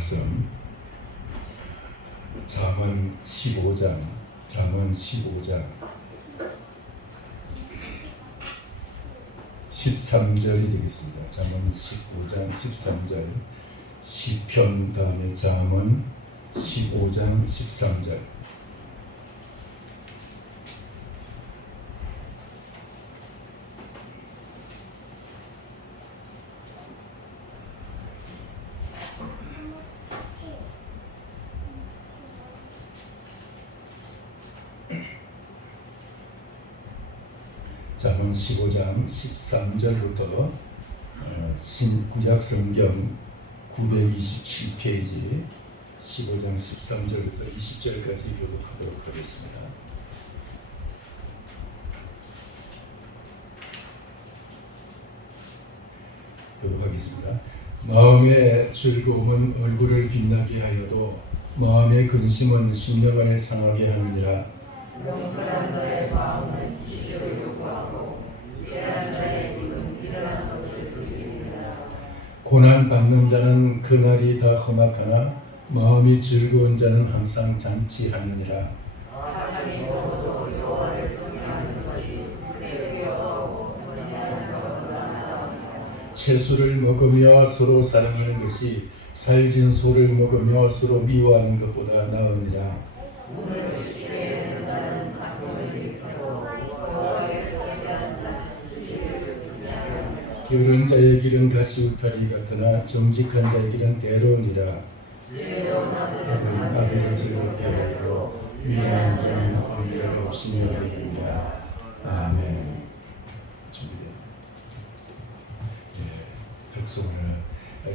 말씀 잠언 15장 13절이 되겠습니다. 잠언 15장 13절, 시편 다음에 잠언 15장 13절. 잠언 15장 13절부터 신구약 성경 927페이지 15장 13절부터 20절까지 교독하도록 하겠습니다. 교독하겠습니다. 마음의 즐거움은 얼굴을 빛나게 하여도 마음의 근심은 심령을 상하게 하느니라. 명철한 자의 마음은 지식을 요구하고 미련한 자의 입은 미련한 것을 즐기느니라. 고난 받는 자는 그날이 다 험악하나 마음이 즐거운 자는 항상 잔치하느니라. 사상이 적어도 여호와를 경외하는 것이 그에게 여호와고 권위하는 것보다 나으니라. 채소를 먹으며 서로 사랑하는 것이 살진 소를 먹으며 서로 미워하는 것보다 나으니라. 몸을 지키게 되는 자는 아픔을 일으켜도 여호와의 권위하는 자는 지식을 주지하느니라. 게으른 자의 길은 가시울타리 같으나 정직한 자의 길은 대로니라. 지혜로운 아들은 아비를 즐겁게 하고 미련한 자는 언니를 없으며 되느니라. 아멘. 준비돼. 특송을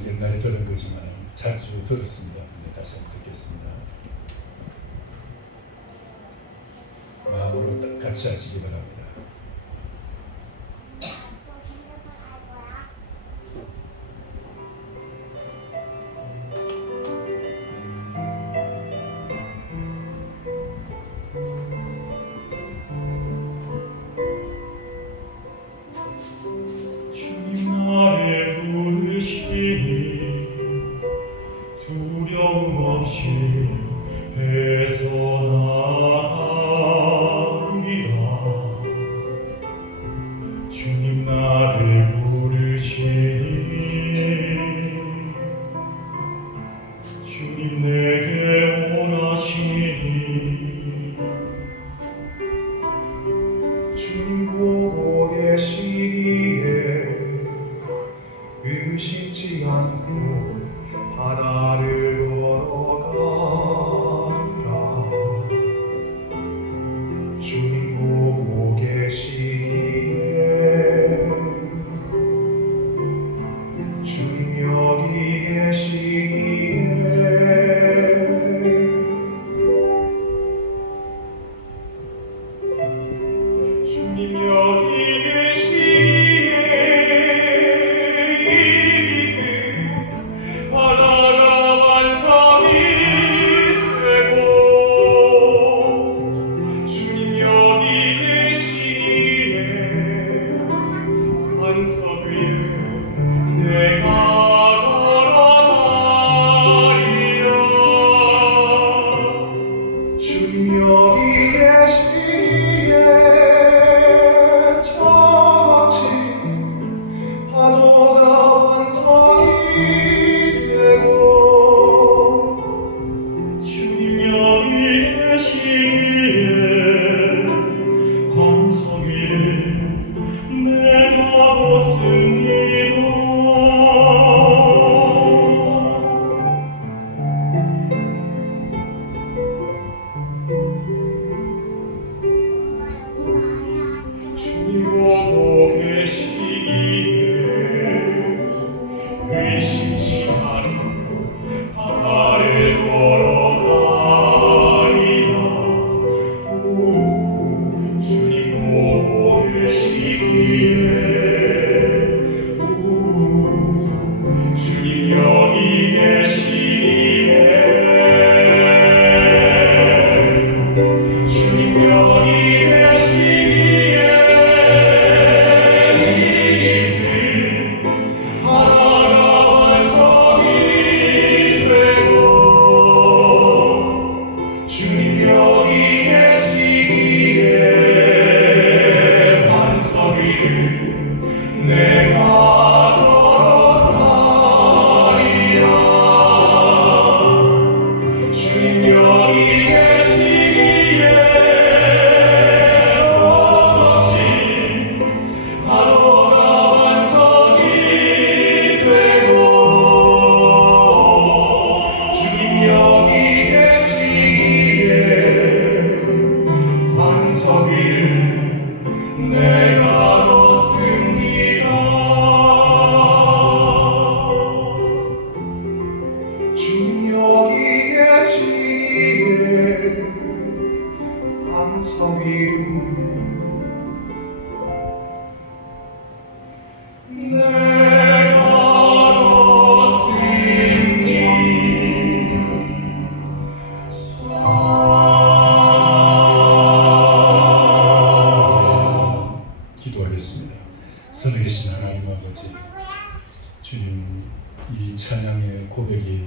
옛날에 들은 거지만 자주 들었습니다. 다시 한번 듣겠습니다. 마음으로 같이 하시기 바랍니다. 주님 나를 부르시니 두려움 없이 애써 나아갑니다. 주님 나를 부르시니 주님 내게 오라시니 주님 보고 계시기에 의심치 않고 바다를 걸어가라. 주님 보고 계시기에 주님 여기 계시기에 성위로 내가 왔으니 기도하겠습니다. 살아계신 하나님 아버지, 주님, 이 찬양의 고백이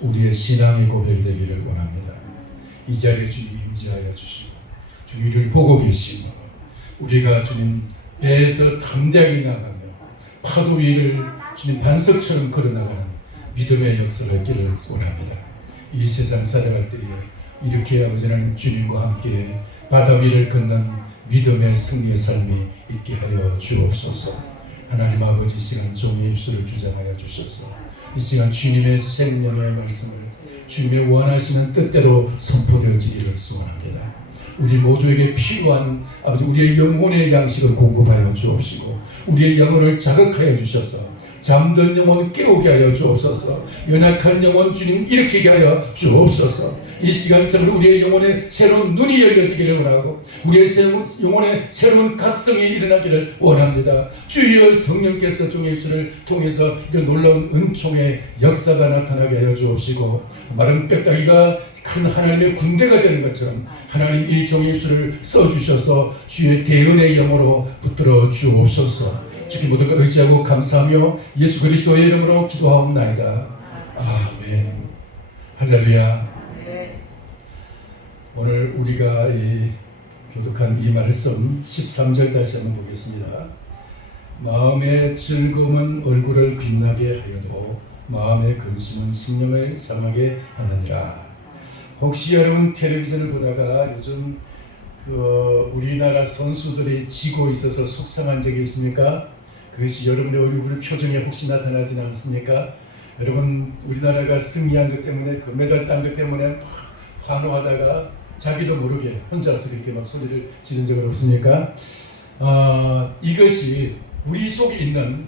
우리의 신앙의 고백이 되기를 원합니다. 이 자리에 주님 임재하여 주시고 주님을 보고 계시고 우리가 주님 배에서 담대하게 나가며 파도 위를 주님 반석처럼 걸어나가는 믿음의 역사가 있기를 원합니다. 이 세상 살아갈 때에 이렇게 아버지 하나님 주님과 함께 바다 위를 걷는 믿음의 승리의 삶이 있게 하여 주옵소서. 하나님 아버지, 이 시간 종의 입술을 주장하여 주셔서 이 시간 주님의 생명의 말씀을 주님의 원하시는 뜻대로 선포되어지기를 소원합니다. 우리 모두에게 필요한 아버지 우리의 영혼의 양식을 공급하여 주옵시고 우리의 영혼을 자극하여 주셔서 잠든 영혼 깨우게 하여 주옵소서. 연약한 영혼 주님 일으키게 하여 주옵소서. 이 시간처럼 우리의 영혼에 새로운 눈이 열려지기를 원하고 우리의 영혼에 새로운 각성이 일어나기를 원합니다. 주여 성령께서 종의 입술을 통해서 이런 놀라운 은총의 역사가 나타나게 하여 주옵시고 마른 뼈다귀가 큰 하나님의 군대가 되는 것처럼 하나님 이 종의 입술을 써주셔서 주의 대은의 영으로 붙들어 주옵소서. 주께 모든 걸 의지하고 감사하며 예수 그리스도의 이름으로 기도하옵나이다. 아멘. 할렐루야. 오늘 우리가 이 교독한 이 말씀 13절 다시 한번 보겠습니다. 마음의 즐거움은 얼굴을 빛나게 하여도 마음의 근심은 심령을 상하게 하느니라. 혹시 여러분 텔레비전을 보다가 요즘 우리나라 선수들이 지고 있어서 속상한 적이 있습니까? 그것이 여러분의 얼굴 표정에 혹시 나타나지는 않습니까? 여러분 우리나라가 승리한 것 때문에 금메달 딴 것 때문에 막 환호하다가 자기도 모르게 혼자서 이렇게 막 소리를 지른 적은 없습니까? 이것이 우리 속에 있는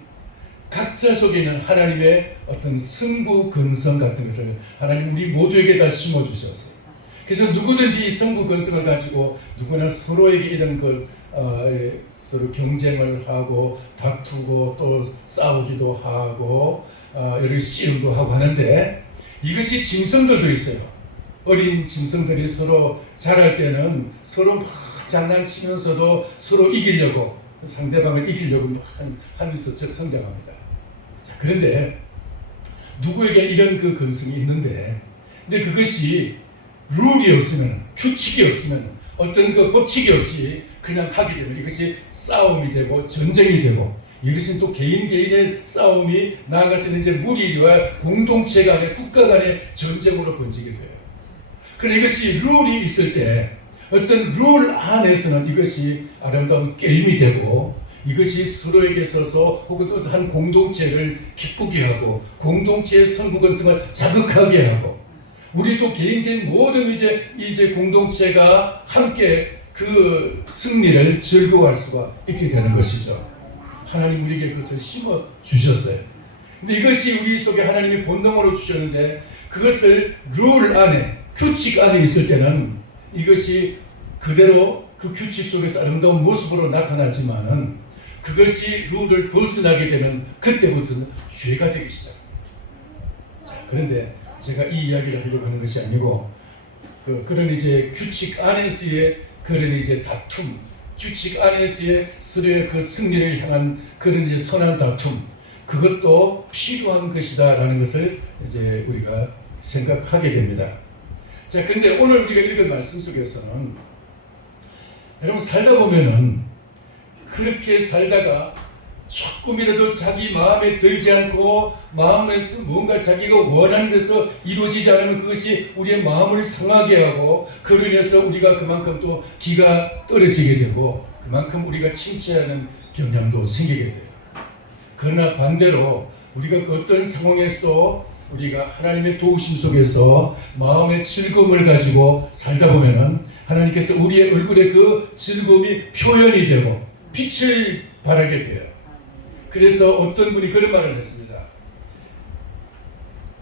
각자 속에 있는 하나님의 어떤 승부 근성 같은 것을 하나님 우리 모두에게 다 심어주셨어요. 그래서 누구든지 이 승부 근성을 가지고 누구나 서로에게 이런 걸 서로 경쟁을 하고 다투고 또 싸우기도 하고 여러 씨름도 하고 하는데 이것이 짐승들도 있어요. 어린 짐승들이 서로 자랄 때는 서로 막 장난치면서도 서로 이기려고 상대방을 이기려고 하면서 성장합니다. 자, 그런데 누구에게 이런 그 근성이 있는데 근데 그것이 룰이 없으면 규칙이 없으면 어떤 그 법칙이 없이 그냥 하게 되면 이것이 싸움이 되고 전쟁이 되고 이것은 또 개인의 싸움이 나아가서는 이제 무리와 공동체 간의 국가 간의 전쟁으로 번지게 돼요. 그런데 이것이 룰이 있을 때 어떤 룰 안에서는 이것이 아름다운 게임이 되고 이것이 서로에게 있어서 혹은 또 한 공동체를 기쁘게 하고 공동체의 선구건성을 자극하게 하고 우리도 개인 모든 이제 공동체가 함께 그 승리를 즐거워할 수가 있게 되는 것이죠. 하나님 우리에게 그것을 심어 주셨어요. 근데 이것이 우리 속에 하나님이 본능으로 주셨는데 그것을 룰 안에 규칙 안에 있을 때는 이것이 그대로 그 규칙 속에서 아름다운 모습으로 나타나지만은 그것이 룰을 벗어나게 되면 그때부터는 죄가 되기 시작합니다. 자, 그런데 제가 이 이야기를 하려고 하는 것이 아니고 그런 이제 규칙 안에서의 그런 이제 다툼, 규칙 안에서의 서로의 그 승리를 향한 그런 이제 선한 다툼, 그것도 필요한 것이다라는 것을 이제 우리가 생각하게 됩니다. 자, 그런데 오늘 우리가 읽은 말씀 속에서는 여러분 살다 보면은 그렇게 살다가 조금이라도 자기 마음에 들지 않고 마음에서 뭔가 자기가 원하는 데서 이루어지지 않으면 그것이 우리의 마음을 상하게 하고 그로 인해서 우리가 그만큼 또 기가 떨어지게 되고 그만큼 우리가 침체하는 경향도 생기게 돼요. 그러나 반대로 우리가 그 어떤 상황에서도 우리가 하나님의 도우심 속에서 마음의 즐거움을 가지고 살다 보면은 하나님께서 우리의 얼굴에 그 즐거움이 표현이 되고 빛을 발하게 돼요. 그래서 어떤 분이 그런 말을 했습니다.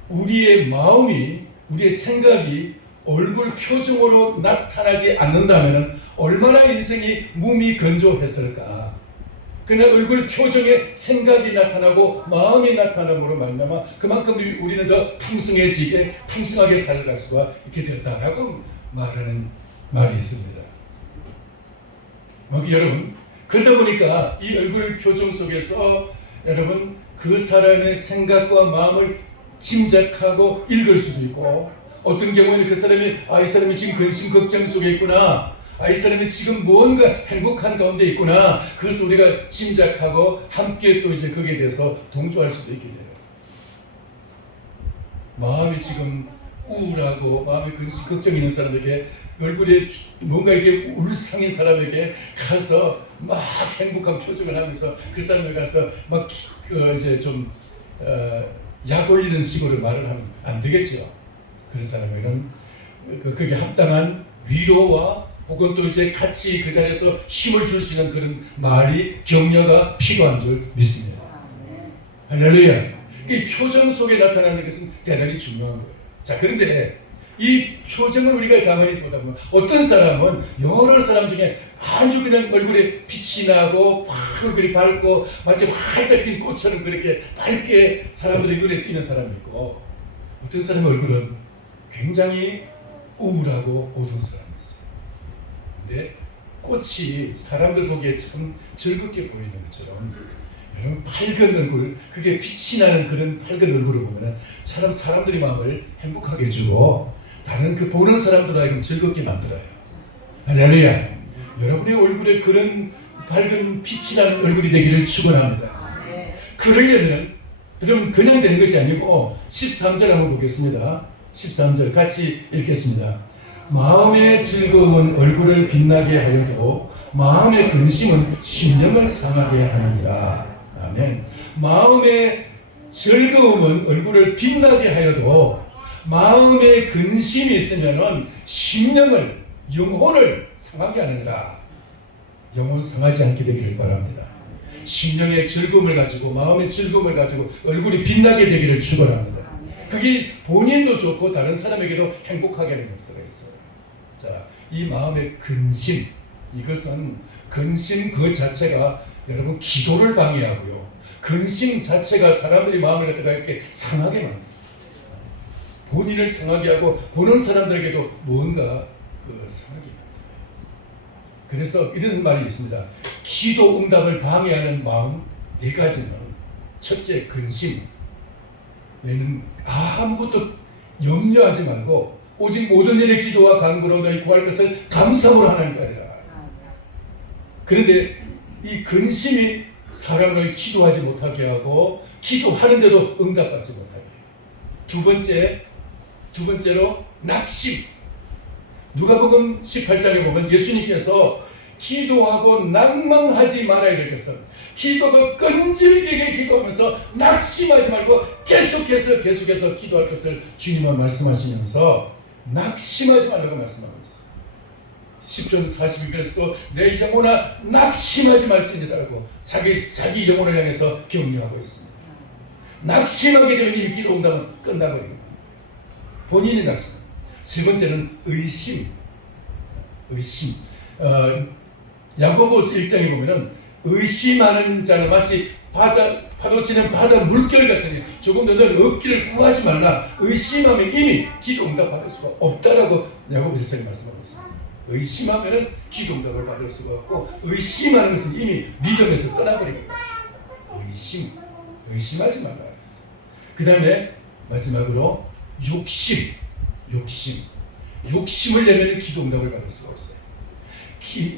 우리의 마음이, 우리의 생각이 얼굴 표정으로 나타나지 않는다면 얼마나 인생이 무미건조했을까. 그러나 얼굴 표정에 생각이 나타나고 마음이 나타남으로 말미암아 그만큼 우리는 더 풍성하게 살아갈 수가 있게 됐다라고 말하는 말이 있습니다. 여러분, 그러다 보니까 이 얼굴 표정 속에서 여러분 그 사람의 생각과 마음을 짐작하고 읽을 수도 있고, 어떤 경우에는 그 사람이 이 사람이 지금 근심 걱정 속에 있구나, 이 사람이 지금 뭔가 행복한 가운데 있구나, 그것을 우리가 짐작하고 함께 또 이제 거기에 대해서 동조할 수도 있게 돼요. 마음이 지금 우울하고 마음에 근심 걱정 있는 사람에게, 얼굴에 뭔가 이게 울상인 사람에게 가서 막 행복한 표정을 하면서 그 사람에 가서 막 이제 좀 약 올리는 식으로 말을 하면 안 되겠죠. 그런 사람에게는 그게 합당한 위로와 혹은 또 이제 같이 그 자리에서 힘을 줄 수 있는 그런 말이, 격려가 필요한 줄 믿습니다. 할렐루야. 이 표정 속에 나타나는 것은 대단히 중요한 거예요. 자, 그런데 이 표정을 우리가 가만히 보다 보면 어떤 사람은 여러 사람 중에 아주 그냥 얼굴에 빛이 나고 확 얼굴이 밝고 마치 활짝 핀 꽃처럼 그렇게 밝게 사람들의 눈에 띄는 사람이 있고, 어떤 사람의 얼굴은 굉장히 우울하고 어두운 사람이 있어요. 근데 꽃이 사람들 보기에 참 즐겁게 보이는 것처럼 여러분 밝은 얼굴, 그게 빛이 나는 그런 밝은 얼굴을 보면 사람들이 마음을 행복하게 해주고 다른 그 보는 사람들 하여금 즐겁게 만들어요. 할렐루야. 여러분의 얼굴에 그런 밝은 빛이 나는 얼굴이 되기를 축원합니다. 그러려면 여러분 그냥 되는 것이 아니고 13절 한번 보겠습니다. 13절 같이 읽겠습니다. 마음의 즐거움은 얼굴을 빛나게 하여도 마음의 근심은 심령을 상하게 하느니라. 아멘. 마음의 즐거움은 얼굴을 빛나게 하여도 마음의 근심이 있으면은 심령을, 영혼을 상하게 하느니라. 영혼 상하지 않게 되기를 바랍니다. 심령의 즐거움을 가지고, 마음의 즐거움을 가지고 얼굴이 빛나게 되기를 축원합니다. 그게 본인도 좋고 다른 사람에게도 행복하게 하는 역사가 있어요. 자, 이 마음의 근심, 이것은 근심 그 자체가 여러분 기도를 방해하고요, 근심 자체가 사람들이 마음을 갖다가 이렇게 상하게 만듭니다. 본인을 상하게 하고 보는 사람들에게도 뭔가 상하게 만듭니다. 그래서 이런 말이 있습니다. 기도 응답을 방해하는 마음 4가지는, 첫째 근심, 얘는 아무것도 염려하지 말고 오직 모든 일의 기도와 간구로 너희 구할 것을 감사함으로 하나님께 하리라. 그런데 이 근심이 사람을 기도하지 못하게 하고 기도하는데도 응답받지 못하게 해요. 두 번째로 낙심. 누가복음 18장에 보면 예수님께서 기도하고 낭망하지 말아야 될 것은, 기도가 끈질기게 기도하면서 낙심하지 말고 계속해서 기도할 것을 주님은 말씀하시면서 낙심하지 말라고 말씀하고 있어요. 시편 42편에서도 내 영혼아 낙심하지 말지니라고 자기 영혼을 향해서 격려하고 있습니다. 낙심하게 되면 이미 기도 응답은 끝나버리는 거예요. 본인이 낙심. 세 번째는 의심. 야고보서 1장에 보면은 의심하는 자는 마치 파도치는 바다 물결 같으니 조금 더 너는 얻기를 구하지 말라. 의심하면 이미 기도 응답 받을 수가 없다라고 야고보서 1장에 말씀하고 있습니다. 의심하면은 기도 응답을 받을 수가 없고, 의심하는 것은 이미 믿음에서 떠나버리는 거예요. 의심하지 말라 그랬어요. 그 다음에 마지막으로 욕심을 내면 기도 응답을 받을 수가 없어요.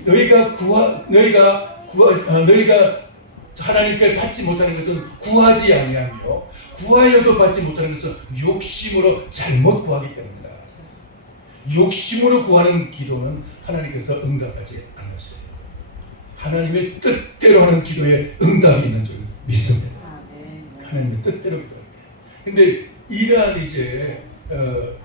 너희가 하나님께 받지 못하는 것은 구하지 아니하며 구하여도 받지 못하는 것은 욕심으로 잘못 구하기 때문이다. 욕심으로 구하는 기도는 하나님께서 응답하지 않으세요. 하나님의 뜻대로 하는 기도에 응답이 있는 줄 믿습니다. 하나님의 뜻대로 기도할 때. 근데 이러한 이제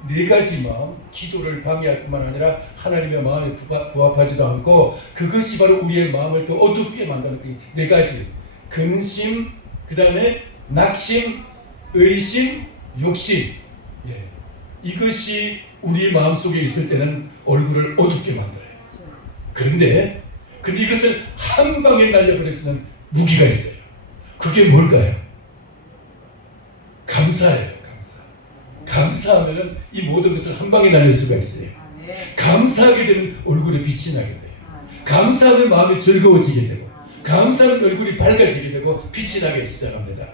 4가지 마음, 기도를 방해할 뿐만 아니라 하나님의 마음에 부합하지도 않고 그것이 바로 우리의 마음을 더 어둡게 만드는 그 4가지 근심, 그 다음에 낙심, 의심, 욕심. 이것이 우리 마음속에 있을 때는 얼굴을 어둡게 만들어요. 그런데 이것을 한 방에 날려버릴 수 있는 무기가 있어요. 그게 뭘까요? 감사예요. 감사하면 이 모든 것을 한 방에 날릴 수가 있어요. 감사하게 되면 얼굴에 빛이 나게 돼요. 감사하면 마음이 즐거워지게 되고, 감사하면 얼굴이 밝아지게 되고 빛이 나기 시작합니다.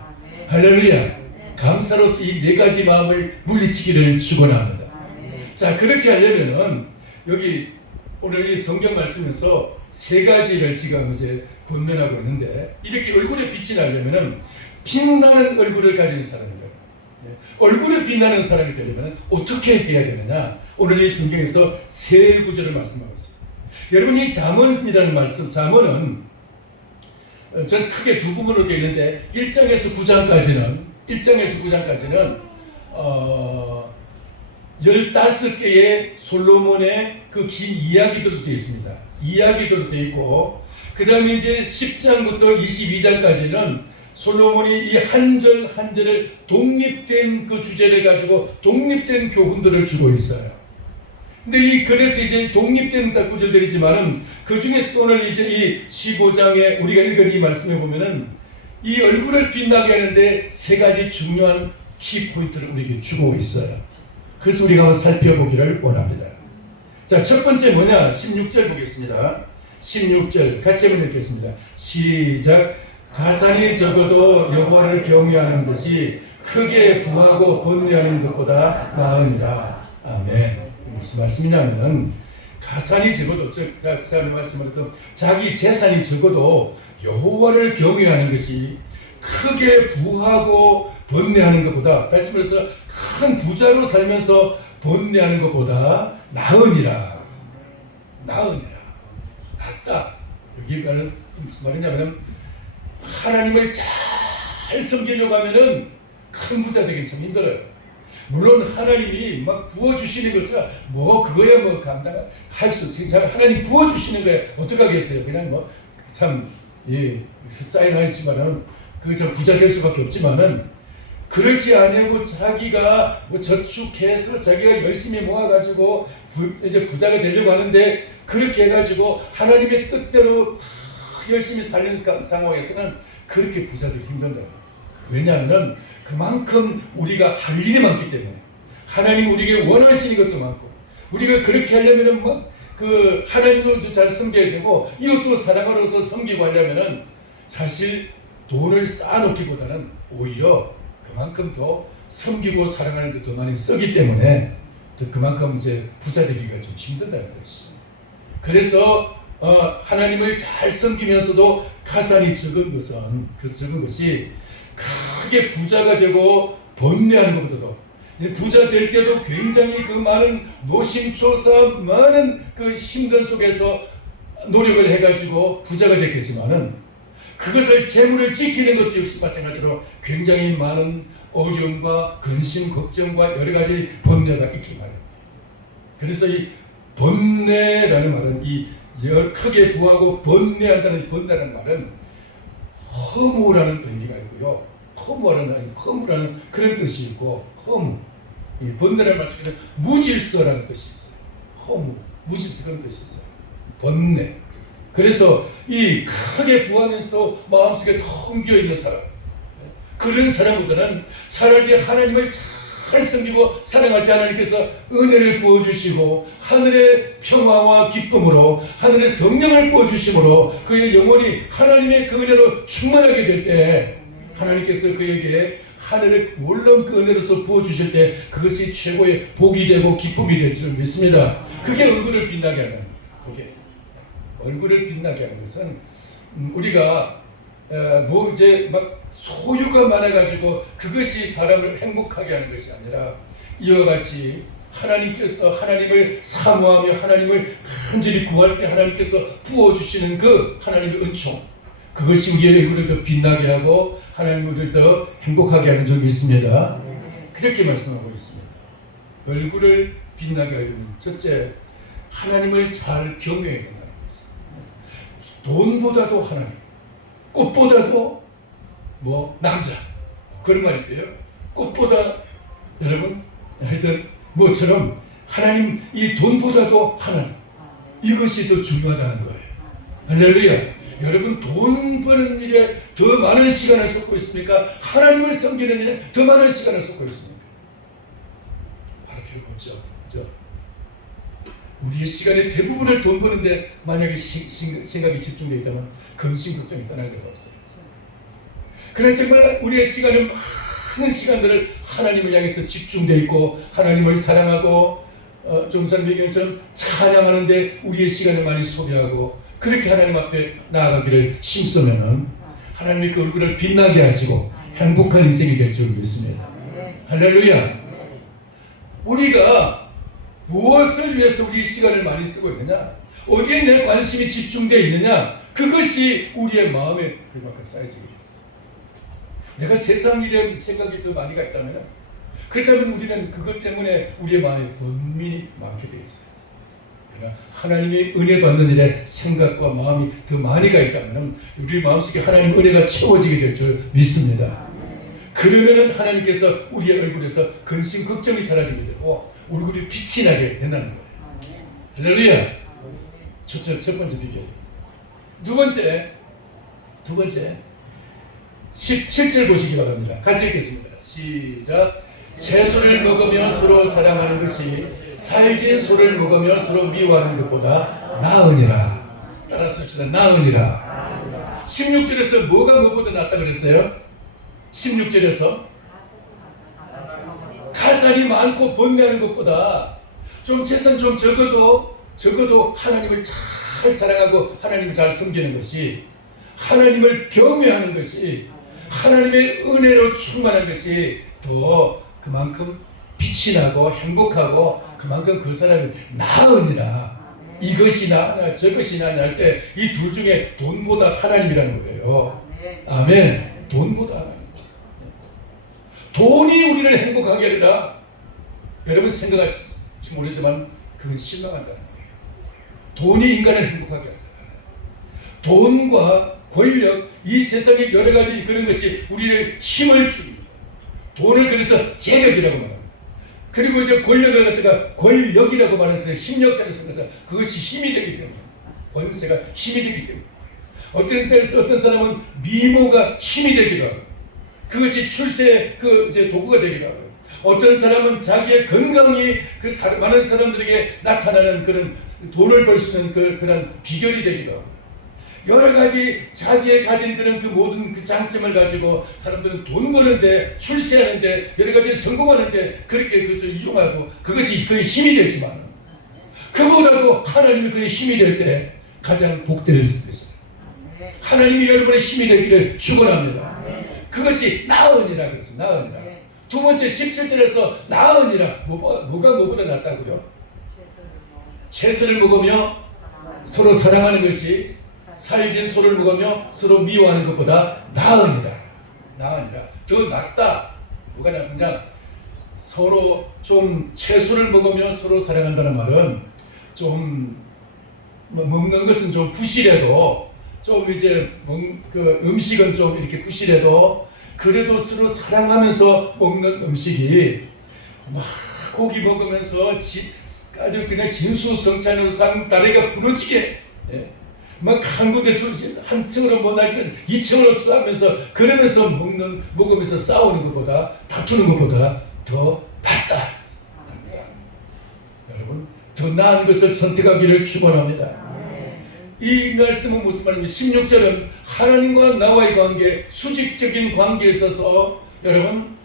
할렐루야. 감사로서 이 네 가지 마음을 물리치기를 축원합니다. 자, 그렇게 하려면은 여기 오늘 이 성경 말씀에서 세 가지를 지금 이제 권면하고 있는데, 이렇게 얼굴에 빛이 나려면은 빛나는 얼굴을 가진 사람이다. 얼굴에 빛나는 사람이 되려면 어떻게 해야 되느냐? 오늘 이 성경에서 세 구절을 말씀하고 있습니다. 여러분, 이 잠언이라는 말씀, 잠언은 전 크게 두 부분으로 되어 있는데 1장에서 9장까지는 15개의 솔로몬의 그 긴 이야기들로 되어 있습니다. 이야기들로 되어 있고, 그 다음에 이제 10장부터 22장까지는 솔로몬이 이 한 절 한 절을 독립된 그 주제를 가지고 독립된 교훈들을 주고 있어요. 근데 그래서 이제 독립된 구절들이지만은 그 중에서 오늘 이제 이 15장에 우리가 읽은 이 말씀에 보면은 이 얼굴을 빛나게 하는데 세 가지 중요한 키포인트를 우리에게 주고 있어요. 그래서 우리가 한번 살펴보기를 원합니다. 자, 첫 번째 뭐냐? 16절 보겠습니다. 16절 같이 한번 읽겠습니다. 시작. 가산이 적어도 여호와를 경외하는 것이 크게 부하고 번뇌하는 것보다 나으니라. 아멘. 무슨 말씀이냐면은 가산이 적어도, 즉 말씀으로 자기 재산이 적어도 여호와를 경외하는 것이 크게 부하고 번뇌하는 것보다, 다시 말해서 큰 부자로 살면서 번뇌하는 것보다 나으니라. 낫다. 여기 말은 무슨 말이냐면 하나님을 잘 섬기려고 하면은 큰 부자 되긴 참 힘들어요. 물론 하나님이 막 부어주시는 것은 그거야 감당할 수, 진짜 하나님 부어주시는 거에 어떡하겠어요. 그냥 사인하시지만은 저 부자 될 수밖에 없지만은, 그렇지 아니하고 자기가 저축해서 자기가 열심히 모아가지고 이제 부자가 되려고 하는데, 그렇게 해가지고 하나님의 뜻대로 열심히 살리는 상황에서는 그렇게 부자되기 힘든다. 왜냐하면 그만큼 우리가 할 일이 많기 때문에, 하나님 우리에게 원하시는 것도 많고, 우리가 그렇게 하려면은 하나님도 잘 섬겨야 되고 이것도 사랑하로서 섬기고 하려면은 사실 돈을 쌓아놓기보다는 오히려 그만큼 더 섬기고 사랑하는 데 더 많이 쓰기 때문에 그만큼 이제 부자 되기가 좀 힘들다는 것이. 그래서 하나님을 잘 섬기면서도 가산이 적은 것이 크게 부자가 되고 번뇌하는 것보다도, 부자 될 때도 굉장히 그 많은 노심초사, 많은 그 힘든 속에서 노력을 해가지고 부자가 됐겠지만은, 그것을 재물을 지키는 것도 역시 마찬가지로 굉장히 많은 어려움과 근심, 걱정과 여러 가지 번뇌가 있기 마련이에요. 그래서 이 번뇌라는 말은 크게 부하고 번뇌한다는 번뇌라는 말은 허무라는 의미가 있고요. 허무라는 그런 뜻이 있고, 이 번뇌라는 말씀에는 무질서라는 뜻이 있어요. 무질서 그런 뜻이 있어요. 번뇌. 그래서 이 크게 부하면서도 마음속에 텅 비어있는 사람, 그런 사람보다는 차라리 하나님을 잘 섬기고 사랑할 때 하나님께서 은혜를 부어주시고 하늘의 평화와 기쁨으로 하늘의 성령을 부어주심으로 그의 영혼이 하나님의 그 은혜로 충만하게 될 때, 하나님께서 그에게 하늘의 물론 그 은혜로서 부어주실 때 그것이 최고의 복이 되고 기쁨이 될 줄 믿습니다. 그게 얼굴을 빛나게 하는, 얼굴을 빛나게 하는 것은 우리가 이제 소유가 많아가지고 그것이 사람을 행복하게 하는 것이 아니라, 이와 같이 하나님께서 하나님을 사모하며 하나님을 간절히 구할 때 하나님께서 부어주시는 그 하나님의 은총, 그것이 우리의 얼굴을 더 빛나게 하고 하나님을 더 행복하게 하는 줄 믿습니다. 그렇게 말씀하고 있습니다. 얼굴을 빛나게 하려면 첫째, 하나님을 잘 경외해야 된다는 것입니다. 돈보다도 하나님, 꽃보다도 남자, 그런 말이 있대요. 꽃보다, 여러분 하여튼 뭐처럼 하나님 이 돈보다도 하나님 이것이 더 중요하다는 거예요. 할렐루야. 여러분 돈 버는 일에 더 많은 시간을 쏟고 있습니까? 하나님을 섬기는 일에 더 많은 시간을 쏟고 있습니까? 바로 필요가 없죠. 그렇죠? 우리의 시간의 대부분을 돈 버는데 만약에 생각이 집중되어 있다면 근심 걱정이 떠날 데가 없어요. 그러나 정말 우리의 시간은 많은 시간들을 하나님을 향해서 집중되어 있고 하나님을 사랑하고 좀 전에 얘기했처럼 찬양하는데 우리의 시간을 많이 소비하고 그렇게 하나님 앞에 나아가기를 힘쓰면은 하나님이 그 얼굴을 빛나게 하시고 행복한 인생이 될 줄 믿습니다. 할렐루야. 우리가 무엇을 위해서 우리 시간을 많이 쓰고 있느냐, 어디에 내 관심이 집중되어 있느냐, 그것이 우리의 마음에 그만큼 쌓여지게 있어요. 내가 세상 일에 생각이 더 많이 갔다면 그렇다면 우리는 그것 때문에 우리의 마음에 번민이 많게 되어 있어요. 그러나 하나님의 은혜 받는 일에 생각과 마음이 더 많이 가 있다면 우리 마음속에 하나님 은혜가 채워지게 될 줄 믿습니다. 그러면은 하나님께서 우리의 얼굴에서 근심 걱정이 사라지게 되고 얼굴이 빛이 나게 된다는 거예요. 할렐루야. 첫 번째 비결. 두 번째 17절 보시기 바랍니다. 같이 읽겠습니다. 시작. 채소를 먹으며 서로 사랑하는 것이 살진 소를 먹으며 서로 미워하는 것보다 나으니라. 따라서 합시다. 나으니라. 16절에서 뭐가 뭐보다 낫다 그랬어요? 16절에서 가살이 많고 번뇌하는 것보다 좀 재산 좀 적어도 하나님을 잘 사랑하고 하나님을 잘 섬기는 것이, 하나님을 경외하는 것이, 하나님의 은혜로 충만한 것이 더 그만큼 빛이 나고 행복하고 그만큼 그 사람이 나으니라. 이것이 나으냐 저것이 나으냐 할 때 이 둘 중에 돈보다 하나님이라는 거예요. 아멘. 돈보다 하나님. 돈이 우리를 행복하게 하리라. 여러분 생각하실지 모르지만 그건 실망한다는 거예요. 돈이 인간을 행복하게 한다. 돈과 권력, 이 세상의 여러 가지 그런 것이 우리를 힘을 줍니다. 돈을 그래서 재력이라고 말합니다. 그리고 이제 권력을 갖다가 권력이라고 말하면서 힘력자를 써서 그것이 힘이 되기 때문에, 권세가 힘이 되기 때문에, 어떤 사람은 미모가 힘이 되기도 하고 그것이 출세의 그 이제 도구가 되기도 하고, 어떤 사람은 자기의 건강이 많은 사람들에게 나타나는 그런 돈을 벌 수 있는 그런 비결이 되기도 하고, 여러 가지 자기의 가진 그 모든 그 장점을 가지고 사람들은 돈 버는데, 출세하는데, 여러 가지 성공하는데 그렇게 그것을 이용하고 그것이 그의 힘이 되지만, 그보다도 하나님이 그의 힘이 될 때 가장 복될 수 있어요. 하나님이 여러분의 힘이 되기를 축원합니다. 그것이 나으니라 그랬어요. 나으니라. 두 번째 17절에서 나으니라. 뭐가 뭐보다 낫다고요? 채소를 먹으며 서로 사랑하는 것이 살진 소를 먹으며 서로 미워하는 것보다 나으니라. 나으니라. 더 낫다. 뭐가 낫느냐? 서로 좀 채소를 먹으며 서로 사랑한다는 말은 좀 먹는 것은 좀 부실해도, 좀 이제 그 음식은 좀 이렇게 부실해도 그래도 서로 사랑하면서 먹는 음식이 막 고기 먹으면서 아주 그냥 진수성찬으로 산 다리가 부러지게, 막 한 군데 한 층으로 못 나지만 2층으로 싸면서 그러면서 먹으면서 싸우는 것보다, 다투는 것보다 더 낫다. 여러분 더 나은 것을 선택하기를 축원합니다. 이 말씀은 무슨 말이냐면 16절은 하나님과 나와의 관계, 수직적인 관계에 있어서 여러분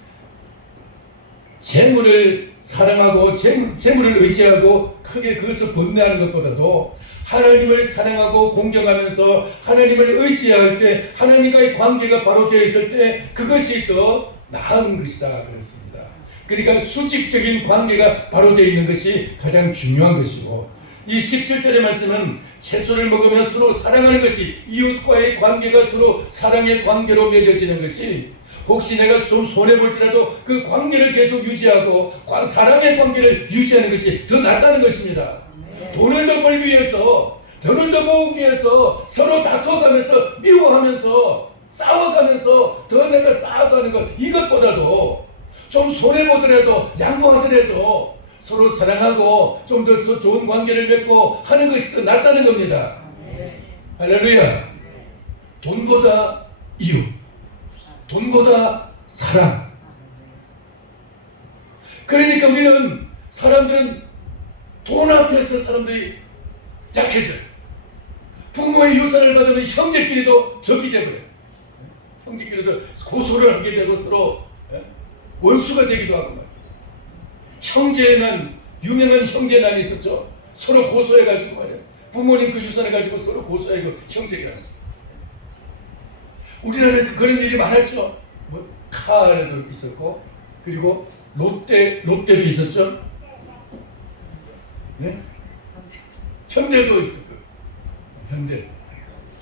재물을 사랑하고 재물을 의지하고 크게 그것을 번뇌하는 것보다도 하나님을 사랑하고 공경하면서 하나님을 의지할 때, 하나님과의 관계가 바로 되어 있을 때 그것이 더 나은 것이다 그랬습니다. 그러니까 수직적인 관계가 바로 되어 있는 것이 가장 중요한 것이고, 이 17절의 말씀은 채소를 먹으며 서로 사랑하는 것이, 이웃과의 관계가 서로 사랑의 관계로 맺어지는 것이, 혹시 내가 좀 손해볼지라도 그 관계를 계속 유지하고 사랑의 관계를 유지하는 것이 더 낫다는 것입니다. 돈을 더 벌기 위해서, 돈을 더 모으기 위해서 서로 다투어가면서 미워하면서 싸워가면서 더 내가 쌓아가는 것, 이것보다도 좀 손해보더라도 양보하더라도 서로 사랑하고 좀 더 좋은 관계를 맺고 하는 것이 더 낫다는 겁니다. 할렐루야. 돈보다 이웃, 돈보다 사랑. 그러니까 우리는 사람들은 돈 앞에서 사람들이 약해져요. 부모의 유산을 받으면 형제끼리도 적이 되버려요. 형제끼리도 고소를 하게 되고 서로 원수가 되기도 하고 말이에요. 형제는 유명한 형제난이 있었죠. 서로 고소해가지고 말이에요. 부모님 그 유산을 가지고 서로 고소해고 형제가. 우리나라에서 그런 일이 많았죠. 뭐 카레도 있었고 그리고 롯데도 있었죠. 네? 현대도 있었고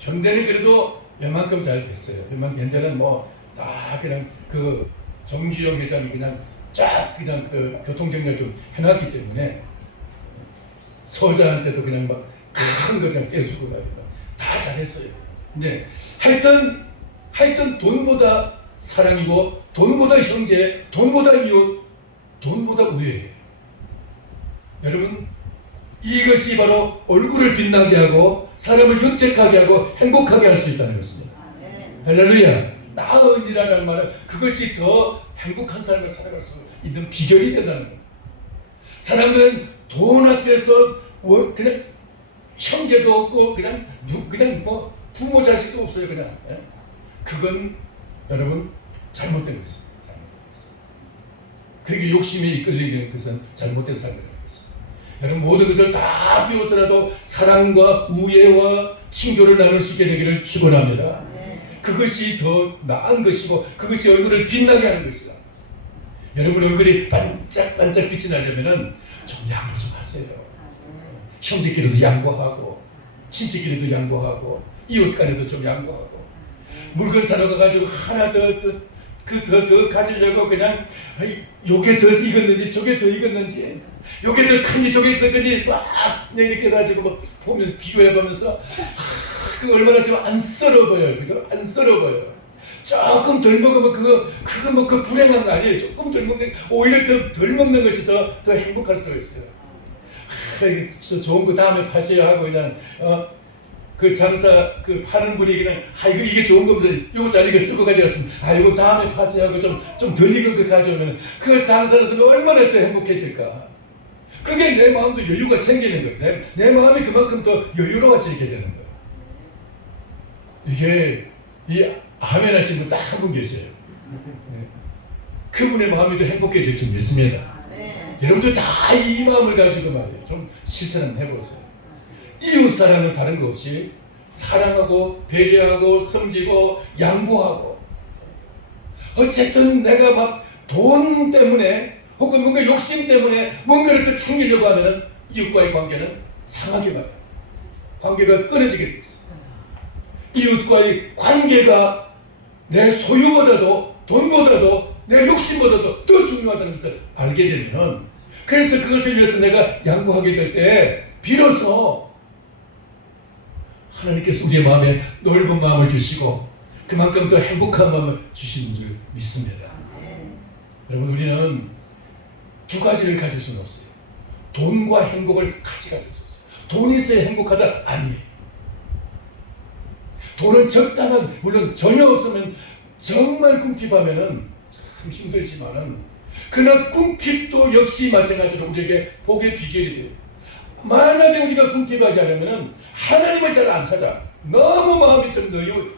현대는 그래도 웬만큼 잘 됐어요. 현대는 뭐 다 그냥 그 정주영 회장이 그냥 쫙 그냥 그 교통정리를 좀 해놨기 때문에 서자한테도 그냥 막 큰 거 그냥 떼어주고 말이야. 다 잘했어요. 근데 하여튼 돈보다 사랑이고 돈보다 형제, 돈보다 이웃, 돈보다 우애예요. 여러분 이것이 바로 얼굴을 빛나게 하고 사람을 윤택하게 하고 행복하게 할 수 있다는 것입니다. 할렐루야. 나은이라는 말은 그것이 더 행복한 삶을 살아갈 수 있는 비결이 된다는 거예요. 사람들은 돈 앞에서 그냥 형제도 없고 그냥 뭐 부모 자식도 없어요. 그냥 그건 여러분 잘못된 것입니다. 그렇게 욕심에 이끌리는 것은 잘못된 삶이라는 것입니다. 여러분 모든 것을 다 비워서라도 사랑과 우애와 친교를 나눌 수 있게 되기를 축원합니다. 그것이 더 나은 것이고 그것이 얼굴을 빛나게 하는 것이다. 여러분 얼굴이 반짝반짝 빛이 나려면은 좀 양보 좀 하세요. 형제끼리도 양보하고 친척끼리도 양보하고 이웃 간에도 좀 양보하고 물건 사러 가가지고 하나 더 가지려고 그냥 요게 더 익었는지 저게 더 익었는지 요게 더 큰지 저게 더 큰지 막 이렇게 가지고 막 보면서 비교해보면서 그 얼마나 좀 안쓰러워 보여요. 그죠? 안쓰러워 보여요. 조금 덜 먹으면 그거 뭐 그 불행한 거 아니에요. 조금 덜 먹는 오히려 덜 먹는 것이 더 행복할 수가 있어요. 좋은 거 다음에 파셔야 하고 그냥 그 장사 그 파는 분이 그냥 이게 좋은 겁니다. 요거 잘 익어서 가져갔습니다. 이거 다음에 파세요 하고 좀 덜 익은 거 가져오면 그 장사는 얼마나 더 행복해질까. 그게 내 마음도 여유가 생기는 거예요. 내 마음이 그만큼 더 여유로워지게 되는 거예요. 이게 이 아멘 하신 분 딱 한 분 계세요. 그분의 마음이 더 행복해질 줄 믿습니다. 여러분들 다 이 마음을 가지고 말이에요. 좀 실천 한번 해보세요. 이웃 사랑은 다른 거 없이 사랑하고 배려하고 섬기고 양보하고 어쨌든 내가 막 돈 때문에 혹은 뭔가 욕심 때문에 뭔가를 더 챙기려고 하면 이웃과의 관계는 상하게 가요. 관계가 끊어지게 돼 있어요. 이웃과의 관계가 내 소유보다도 돈보다도 내 욕심보다도 더 중요하다는 것을 알게 되면 그래서 그것을 위해서 내가 양보하게 될 때 비로소 하나님께서 우리의 마음에 넓은 마음을 주시고 그만큼 더 행복한 마음을 주시는 줄 믿습니다. 여러분 우리는 두 가지를 가질 수는 없어요. 돈과 행복을 같이 가질 수 없어요. 돈이 있어야 행복하다? 아니에요. 돈은 적당한 물론 전혀 없으면 정말 궁핍하면은 참 힘들지만은 그러나 궁핍도 역시 마찬가지로 우리에게 복의 비결이 돼요. 만약에 우리가 궁핍하지 않으면은 하나님을 잘 안 찾아. 너무 마음이 좀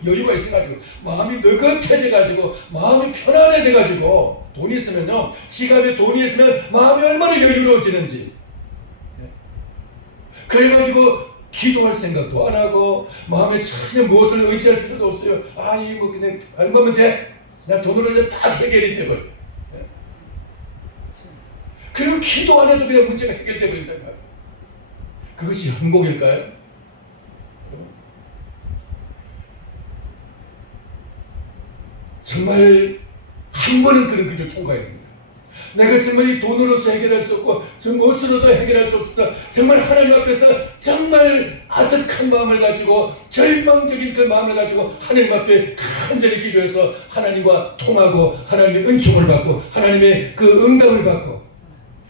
여유가 있어가지고 마음이 느긋해져가지고 마음이 편안해져가지고 돈이 있으면요 지갑에 돈이 있으면 마음이 얼마나 여유로워지는지 그래가지고 기도할 생각도 안 하고 마음에 전혀 무엇을 의지할 필요도 없어요. 이거 그냥 얼마면 돼. 나 돈으로 다 해결이 돼버려. 그리고 기도 안 해도 그냥 문제가 해결돼 버린다는 거예요. 그것이 행복일까요? 정말 한 번은 그런 길을 통과해야 됩니다. 내가 정말 이 돈으로서 해결할 수 없고 저 무엇으로도 해결할 수 없어 정말 하나님 앞에서 정말 아득한 마음을 가지고 절망적인 그 마음을 가지고 하나님 앞에 간절히 기도해서 하나님과 통하고 하나님의 은총을 받고 하나님의 그 응답을 받고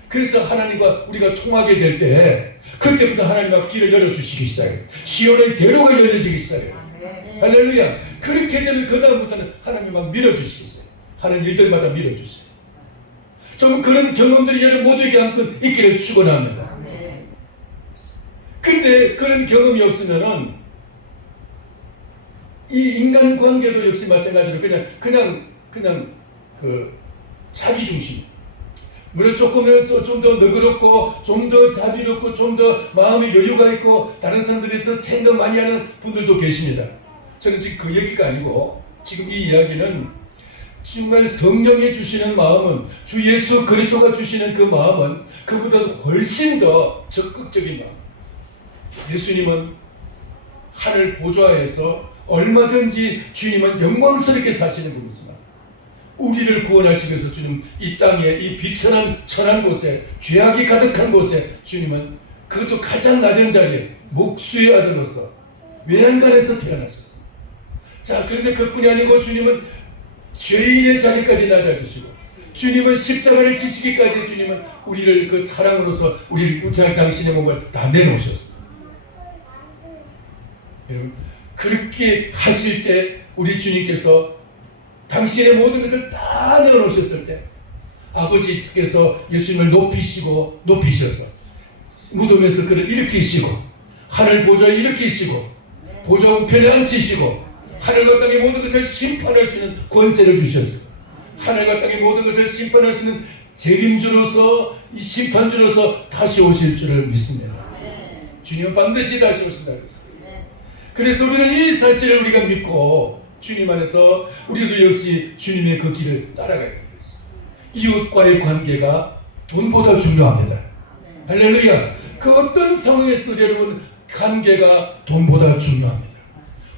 그래서 하나님과 우리가 통하게 될 때 그때부터 하나님과 길을 열어주시기 시작해요. 시온의 대로가 열려지기 시작해요. 할렐루야. 그렇게 되면 그 다음부터는 하나님이 막 밀어주시겠어요. 하는 일들마다 밀어주세요. 좀 그런 경험들이 여러분 모두에게 한번 있기를 축원합니다. 근데 그런 경험이 없으면은 이 인간 관계도 역시 마찬가지로 그냥 그 자기 중심. 물론 조금은 좀 더 너그럽고 좀 더 자비롭고 좀 더 마음의 여유가 있고 다른 사람들에서 생각 많이 하는 분들도 계십니다. 저는 지금 그 얘기가 아니고 지금 이 이야기는 정말 성령이 주시는 마음은 주 예수 그리스도가 주시는 그 마음은 그보다 훨씬 더 적극적인 마음입니다. 예수님은 하늘 보좌에서 얼마든지 주님은 영광스럽게 사시는 분이지만 우리를 구원하시기 위해서 주님 이 땅에 이 비천한 천한 곳에 죄악이 가득한 곳에 주님은 그것도 가장 낮은 자리에 목수의 아들로서 외양간에서 태어나셨습니다. 자, 그런데 그뿐이 아니고 주님은 죄인의 자리까지 낮아지시고 주님은 십자가를 지시기까지 주님은 우리를 그 사랑으로서 우리를 자기 당신의 몸을 다 내놓으셨습니다. 여러분 그렇게 하실 때 우리 주님께서 당신의 모든 것을 다 내려놓으셨을 때 아버지께서 예수님을 높이셔서 무덤에서 그를 일으키시고 하늘 보좌에 일으키시고 보좌 우편에 앉히시고 하늘과 땅의 모든 것을 심판할 수 있는 권세를 주셨어요. 하늘과 땅의 모든 것을 심판할 수 있는 책임주로서 이 심판주로서 다시 오실 줄을 믿습니다. 주님은 반드시 다시 오신다고 했어요. 그래서 우리는 이 사실을 우리가 믿고 주님 안에서 우리도 역시 주님의 그 길을 따라가야 되겠습니다. 이웃과의 관계가 돈보다 중요합니다. 할렐루야. 그 어떤 상황에서도 여러분 관계가 돈보다 중요합니다.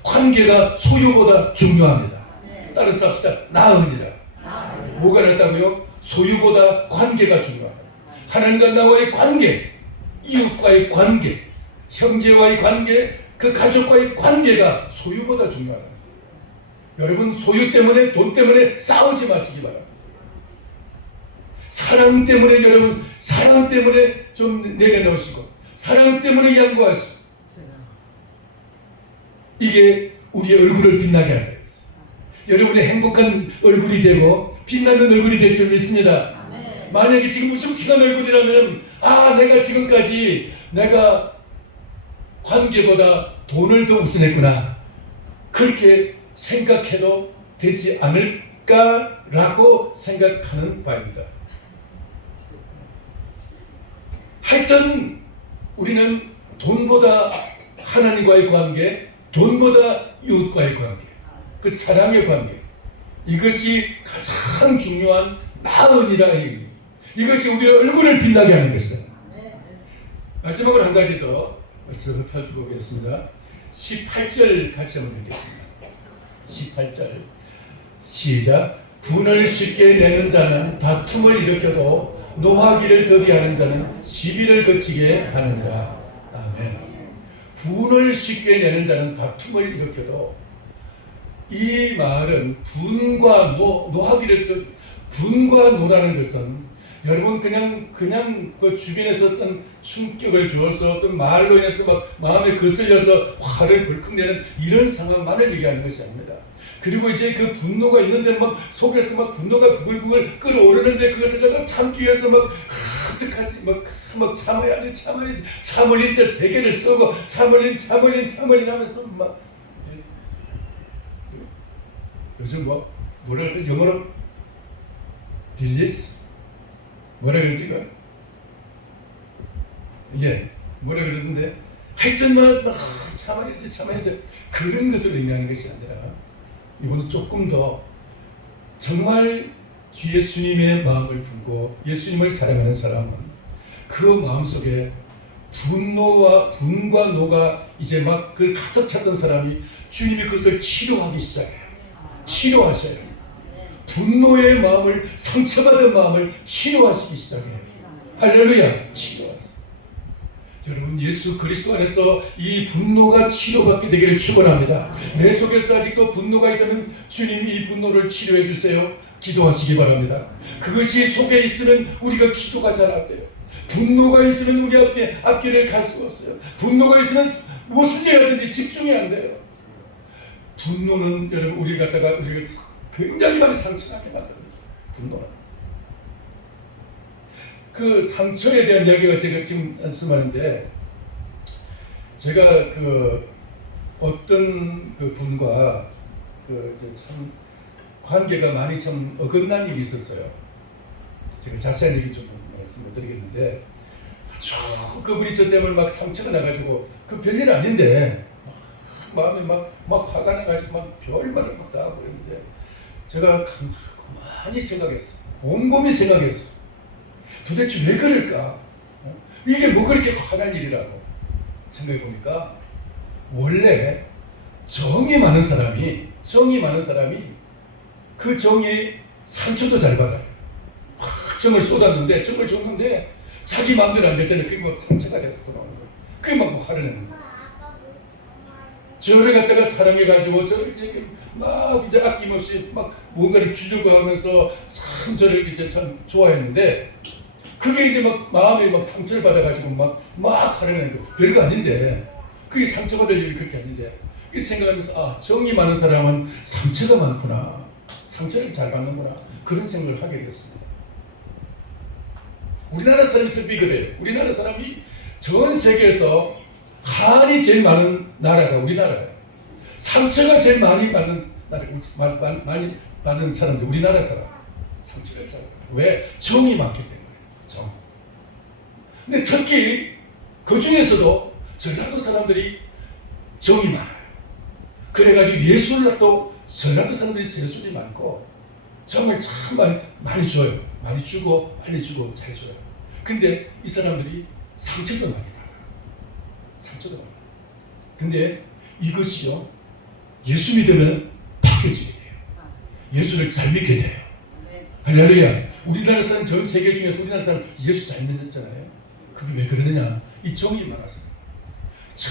관계가 소유보다 중요합니다. 따라서 합시다. 나으니라. 뭐가 낫다고요? 소유보다 관계가 중요합니다. 하나님과 나와의 관계, 이웃과의 관계, 형제와의 관계, 그 가족과의 관계가 소유보다 중요하다. 여러분 소유 때문에 돈 때문에 싸우지 마시기 바랍니다. 사랑 때문에 여러분 사랑 때문에 좀 내려놓으시고 사랑 때문에 양보하시고 이게 우리의 얼굴을 빛나게 한다. 여러분의 행복한 얼굴이 되고 빛나는 얼굴이 될 줄 믿습니다. 만약에 지금 우중충한 얼굴이라면 내가 지금까지 내가 관계보다 돈을 더 우선했구나 그렇게 생각해도 되지 않을까라고 생각하는 바입니다. 하여튼 우리는 돈보다 하나님과의 관계, 돈보다 이웃과의 관계, 그 사랑의 관계 이것이 가장 중요한 나은이라 이것이 우리의 얼굴을 빛나게 하는 것이다. 마지막으로 한 가지 더 살펴보겠습니다. 18절 같이 한번 읽겠습니다. 18절 시작. 분을 쉽게 내는 자는 다툼을 일으켜도 노하기를 더디하는 자는 시비를 거치게 하느니라. 아멘. 분을 쉽게 내는 자는 다툼을 일으켜도 이 말은 분과 노하기를 분과 노라는 것은 여러분 그냥 그 주변에서 어떤 충격을 주어서 어떤 말로 인해서 막 마음에 거슬려서 화를 벌컥 내는 이런 상황만을 얘기하는 것이 아닙니다. 그리고 이제 그 분노가 있는데 막 속에서 막 분노가 부글부글 끓어오르는데 그것을 갖다 참기 위해서 막 어떡하지 막 참아야지 참을 인자 세 개를 쓰고 참을 하면서 막 요즘 뭐라 할 때 영어로 릴리스 뭐라 그러지? 뭐라 그러던데 하여튼 막 참아야지 그런 것을 의미하는 것이 아니라 이번은 조금 더 정말 주 예수님의 마음을 품고 예수님을 사랑하는 사람은 그 마음속에 분과 노가 이제 막 그 가득 찼던 사람이 주님이 그것을 치료하기 시작해요. 치료하셔요. 분노의 마음을 상처받은 마음을 치료하시기 시작해요. 할렐루야. 치료하세요. 여러분 예수 그리스도 안에서 이 분노가 치료받게 되기를 축원합니다. 내 속에서 아직도 분노가 있다면 주님이 이 분노를 치료해 주세요. 기도하시기 바랍니다. 그것이 속에 있으면 우리가 기도가 잘 안 돼요. 분노가 있으면 우리 앞길을 갈 수가 없어요. 분노가 있으면 무슨 일 하든지 집중이 안 돼요. 분노는 여러분 우리가 굉장히 많이 상처하게 만듭니다. 분노는. 그 상처에 대한 이야기가 제가 지금 말인데, 제가 그 어떤 그 분과 참 관계가 많이 참 어긋난 일이 있었어요. 제가 자세한 얘기 좀 말씀을 드리겠는데, 아주 그분이 저 때문에 막 상처가 나가지고 그 별일 아닌데 마음이 막 화가 나가지고 막 별말을 막 다 하고 그랬는데, 제가 많이 생각했어. 곰곰이 생각했어. 도대체 왜 그럴까? 이게 뭐 그렇게 화난 일이라고 생각해 보니까, 원래 정이 많은 사람이 그 정이 상처도 잘 받아요. 막 정을 쏟았는데, 정을 줬는데 자기 마음대로 안 될 때는 그게 막 상처가 돼서 돌아오는 거예요. 그게 막 화를 내는 거예요. 저를 갖다가 사랑해가지고 저를 이렇게 막 이제 아낌없이 막 뭔가를 주려고 하면서 참 저를 이제 참 좋아했는데, 그게 이제 막 마음에 막 상처를 받아가지고 막 화를 내는 거예요. 별거 아닌데, 그게 상처받을 일이 그렇게 아닌데, 이 생각하면서 아, 정이 많은 사람은 상처가 많구나, 상처를 잘 받는구나, 그런 생각을 하게 됐습니다. 우리나라 사람이 특히 그래요. 우리나라 사람이 전 세계에서 한이 제일 많은 나라가 우리나라예요. 상처가 제일 많이 받는 나라, 많이 받는 사람들 우리나라 사람. 상처가 잘. 왜? 정이 많기 때문에. 정. 근데 특히 그 중에서도 전라도 사람들이 정이 많아요. 그래가지고 예술도 전라도 사람들이 예술이 많고 정을 참 많이 줘요. 많이 주고 빨리 주고 잘 줘요. 근데 이 사람들이 상처도 많이 받아요. 상처도 많아요. 근데 이것이요, 예수 믿으면 바뀌어지게 돼요. 예수를 잘 믿게 돼요. 할렐루야. 우리나라 사람, 전 세계 중에서 우리나라 사람 예수 잘 믿었잖아요. 그게 왜 그러느냐? 이 정이 많아서.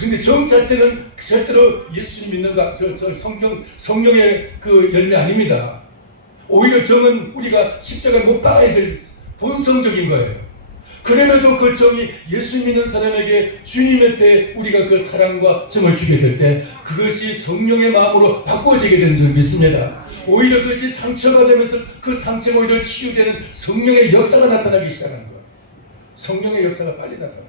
근데 정 자체는 절대로 예수님 믿는가, 성령의 그 열매 아닙니다. 오히려 정은 우리가 십자가를 못 박아야 될 본성적인 거예요. 그럼에도 그 정이 예수 믿는 사람에게 주님의 때 우리가 그 사랑과 정을 주게 될 때 그것이 성령의 마음으로 바꿔지게 되는 줄 믿습니다. 오히려 그것이 상처가 되면서 그 상처가 오히려 치유되는 성령의 역사가 나타나기 시작하는 거예요. 성령의 역사가 빨리 나타나요.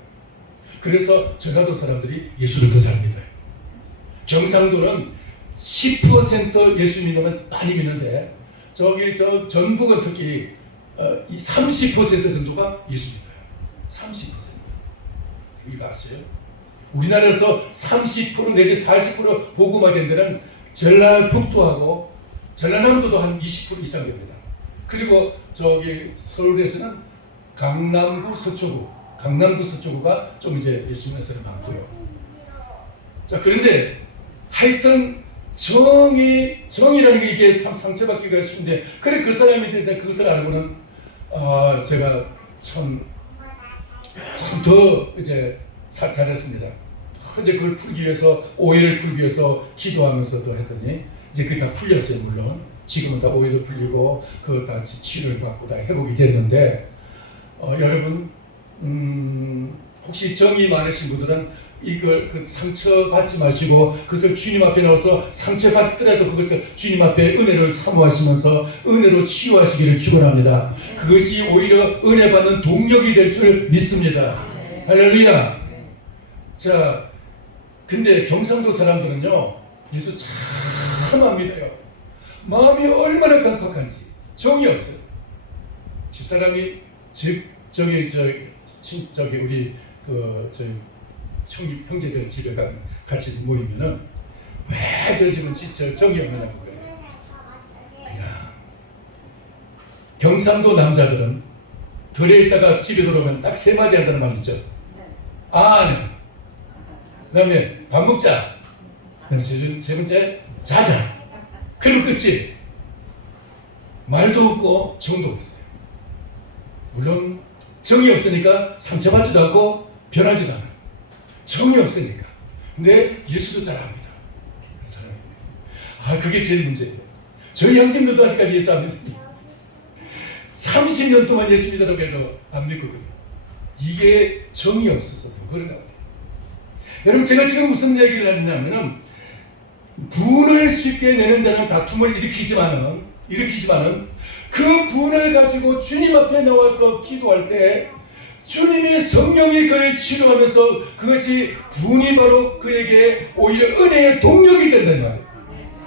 그래서 전라도 사람들이 예수를 더 잘 믿어요. 경상도는 10% 예수 믿으면 많이 믿는데, 저 전북은 특히 30% 정도가 예수 믿어요. 30%. 이거 아세요? 우리나라에서 30% 내지 40% 복음화된 데는 전라북도하고 전라남도도 한 20% 이상 됩니다. 그리고 서울에서는 강남구 서초구가 좀 이제 예수 믿는 사람이 많고요. 자, 그런데 하여튼 정이라는 게 이게 상처받기가 쉬운데, 그래 그 사람이 되는데 그것을 알고는 제가 참 더 이제 잘했습니다. 이제 그걸 풀기 위해서, 오해를 풀기 위해서 기도하면서도 했더니 이제 그게 다 풀렸어요. 물론 지금은 다 오해도 풀리고 그 다 치료를 받고 다 회복이 됐는데, 여러분 혹시 정이 많으신 분들은 이걸 상처 받지 마시고 그것을 주님 앞에 나와서 상처 받더라도 그것을 주님 앞에 은혜를 사모하시면서 은혜로 치유하시기를 축원합니다. 그것이 오히려 은혜 받는 동력이 될 줄 믿습니다. 할렐루야. 자, 근데 경상도 사람들은요 예수 참 안 믿어요. 마음이 얼마나 강팍한지. 정이 없어요. 집사람이 우리 형제들 집에 같이 모이면은 왜 저 집은 진짜 정이 없느냐고 그래요. 그냥 경상도 남자들은 들에 있다가 집에 들어오면 딱 세 마디 한다는 말 있죠. 네. 그다음에 밥 먹자. 세 번째 자자. 그럼 끝이. 말도 없고 정도 없어요. 물론 정이 없으니까 상처받지도 않고 변하지도 않아요. 정이 없으니까. 근데 예수도 잘 압니다. 그 사람이. 그게 제일 문제예요. 저희 형님들도 아직까지 예수 안 믿습니다. 30년 동안 예수 믿으라고 해도 안 믿거든요. 이게 정이 없어서 그런 것 같아요. 여러분, 제가 지금 무슨 얘기를 하느냐면은, 분을 쉽게 내는 자는 다툼을 일으키지만은 그 분을 가지고 주님 앞에 나와서 기도할 때 주님의 성령이 그를 치료하면서 그것이 분이 바로 그에게 오히려 은혜의 동력이 된단 말이에요.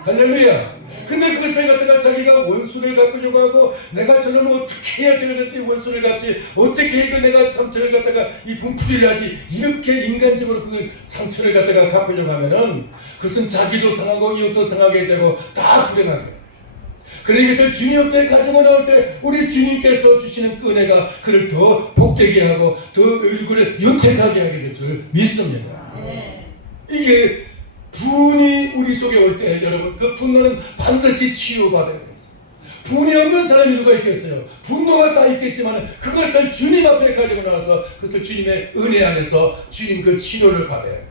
할렐루야. 근데 그것을 갖다가 자기가 원수를 갚으려고 하고, 내가 저놈을 어떻게 해야 저렇게 원수를 갚지, 어떻게 이걸 내가 상처를 갖다가 이 분풀이를 하지, 이렇게 인간적으로 그 상처를 갖다가 갚으려고 하면은 그것은 자기도 상하고 이웃도 상하게 되고 다 불행하게 돼요. 그래서 주님 앞에 가지고 나올 때 우리 주님께서 주시는 그 은혜가 그를 더 복되게 하고 더 얼굴을 윤택하게 하게 될 줄 믿습니다. 이게 분이 우리 속에 올 때 여러분, 그 분노는 반드시 치유받아야 돼요. 분이 없는 사람이 누가 있겠어요? 분노가 다 있겠지만 그것을 주님 앞에 가지고 나와서 그것을 주님의 은혜 안에서 주님 그 치료를 받아야 돼요.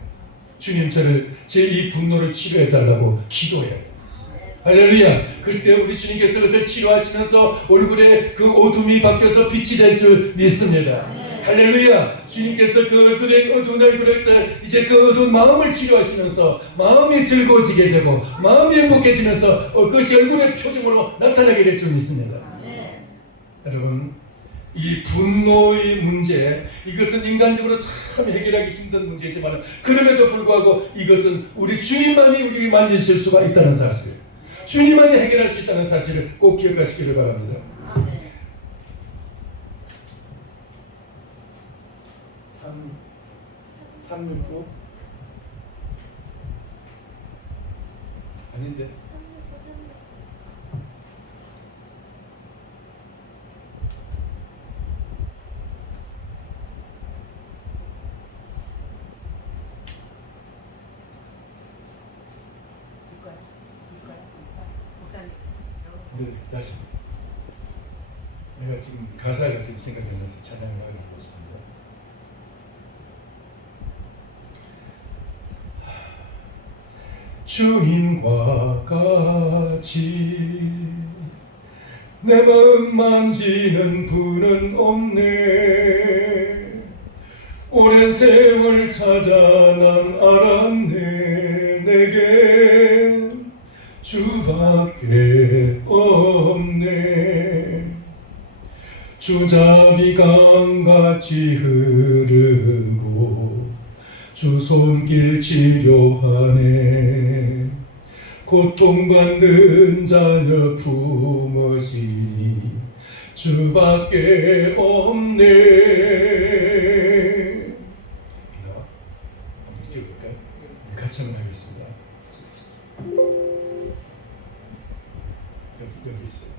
주님, 저를 제 이 분노를 치료해 달라고 기도해야 돼요. 할렐루야. 그때 우리 주님께서 그것을 치료하시면서 얼굴에 그 어둠이 바뀌어서 빛이 될 줄 믿습니다. 할렐루야. 주님께서 그 어두운 얼굴을 때 이제 그 어두운 마음을 치료하시면서 마음이 즐거워지게 되고 마음이 행복해지면서 그것이 얼굴의 표정으로 나타나게 될 줄 믿습니다. 여러분, 이 분노의 문제, 이것은 인간적으로 참 해결하기 힘든 문제지만 그럼에도 불구하고 이것은 우리 주님만이 우리에게 만지실 수가 있다는 사실, 주님만이 해결할 수 있다는 사실을 꼭 기억하시기를 바랍니다. 369 아닌데. 네, 다시. 내가 지금 가사가 지금 생각이 나서 찬양을 하고 있습니다. 주님과 같이 내 마음 만지는 분은 없네. 오랜 세월 찾아 난 알았네. 내게 주밖에 없네. 주자비 강같이 흐르고 주 손길 치료하네. 고통받는 자녀 품으시니 주밖에 없네. 한번 뛰어볼까요? 같이 한번 하겠습니다. 여기 있어요.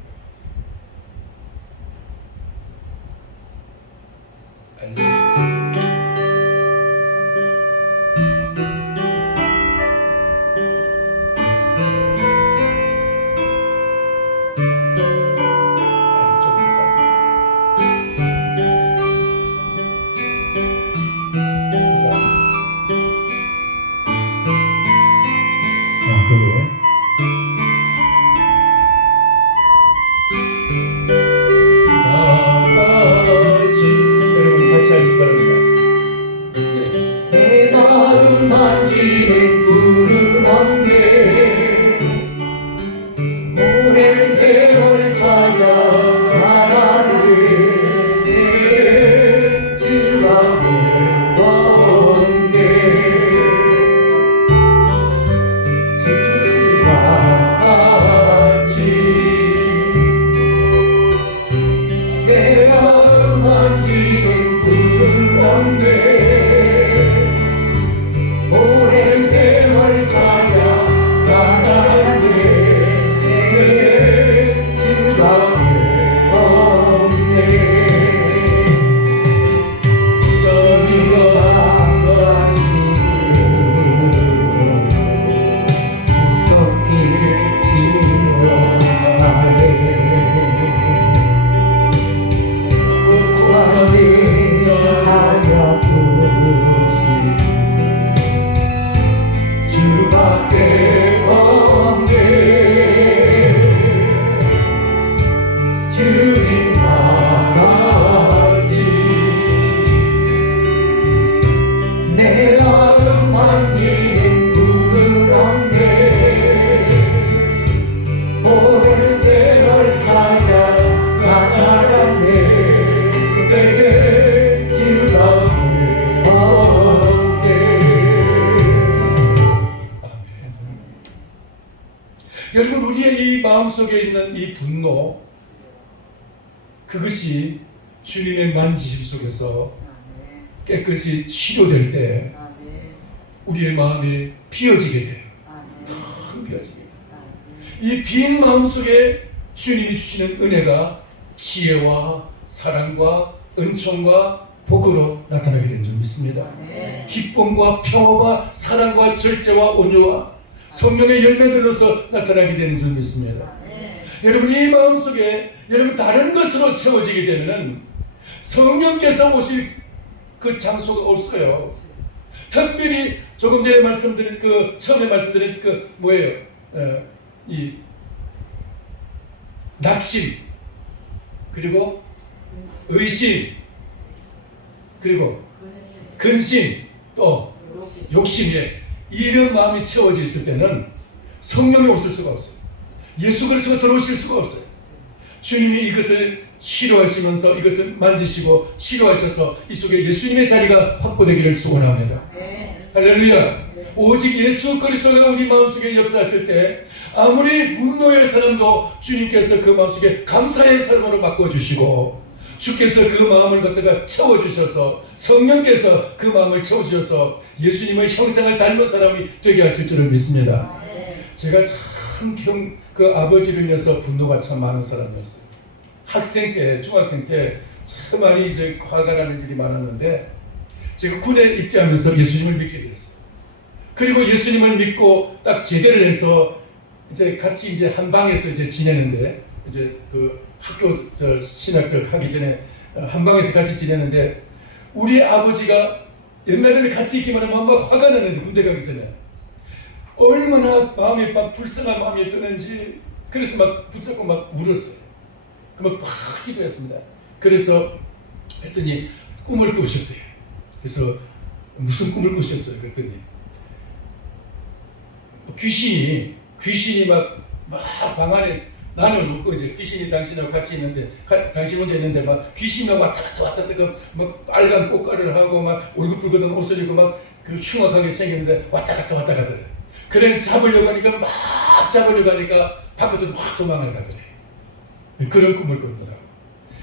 마음속에 있는 이 분노, 그것이 주님의 만지심 속에서 깨끗이 치료될 때 우리의 마음이 비어지게 돼요. 텅 비어지게 돼요. 이 빈 마음 속에 주님이 주시는 은혜가 지혜와 사랑과 은총과 복으로 나타나게 되는 줄 믿습니다. 기쁨과 평화와 사랑과 절제와 온유와 성령의 열매들로서 나타나게 되는 줄 믿습니다. 여러분, 이 마음속에 여러분 다른 것으로 채워지게 되면은 성령께서 오실 그 장소가 없어요. 특별히 조금 전에 말씀드린 처음에 말씀드린 뭐예요? 이 낙심, 그리고 의심, 그리고 근심, 또 욕심에 이런 마음이 채워져 있을 때는 성령이 오실 수가 없어요. 예수 그리스도가 들어오실 수가 없어요. 주님이 이것을 치료하시면서 이것을 만지시고 치료하셔서 이 속에 예수님의 자리가 확보되기를 소원합니다. 할렐루야. 오직 예수 그리스도가 우리 마음속에 역사하실 때 아무리 분노의 사람도 주님께서 그 마음속에 감사의 사람으로 바꿔주시고, 주께서 그 마음을 갖다가 채워주셔서 성령께서 그 마음을 채워주셔서 예수님의 형상을 닮은 사람이 되게 하실 줄을 믿습니다. 제가 참 그 아버지를 위해서 분노가 참 많은 사람이었어요. 학생 때, 중학생 때 참 많이 이제 화가 나는 일이 많았는데, 제가 군에 입대하면서 예수님을 믿게 됐어요. 그리고 예수님을 믿고 딱 제대를 해서 이제 같이 이제 한 방에서 이제 지내는데, 이제 그 학교 신학교 하기 전에 한 방에서 같이 지내는데, 우리 아버지가 옛날에는 같이 있기만 하면 막 화가 나는데, 군대 가기 전에 얼마나 마음이 막 불쌍한 마음이 드는지, 그래서 막 붙잡고 막 울었어요. 막 기도했습니다. 그래서 했더니 꿈을 꾸셨대요. 그래서 무슨 꿈을 꾸셨어요? 그랬더니 귀신이 막 방 안에, 나는 없고 이제 귀신이 당신하고 같이 있는데, 당신 혼자 있는데 막 귀신이 왔다 갔다 막 빨간 꽃가루를 하고 막 울긋불긋한 옷을 입고 막 그 흉악하게 생겼는데 왔다 갔다 하더래요. 그래 잡으려고 하니까 밖으로 막 도망을 가더래요. 그런 꿈을 꿨더라고요.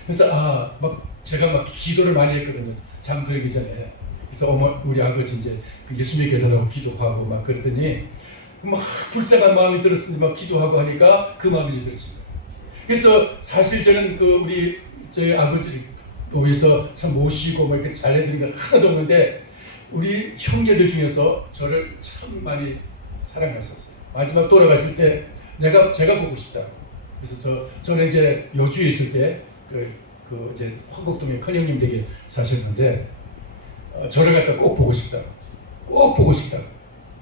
그래서 막 제가 막 기도를 많이 했거든요. 잠들기 전에. 그래서 우리 아버지 이제 그 예수님께 기도하고 기도하고 막 그랬더니 막 불쌍한 마음이 들었으니 막 기도하고 하니까 그 마음이 이제 들었습니다. 그래서 사실 저는 저희 아버지를 위해서 참 모시고 뭐 이렇게 잘해드린 게 하나도 없는데, 우리 형제들 중에서 저를 참 많이 사랑하셨어요. 마지막 돌아가실 때 제가 보고 싶다. 그래서 저는 이제 여주에 있을 때 이제 화곡동에 큰형님 댁에 사셨는데, 저를 갖다 꼭 보고 싶다.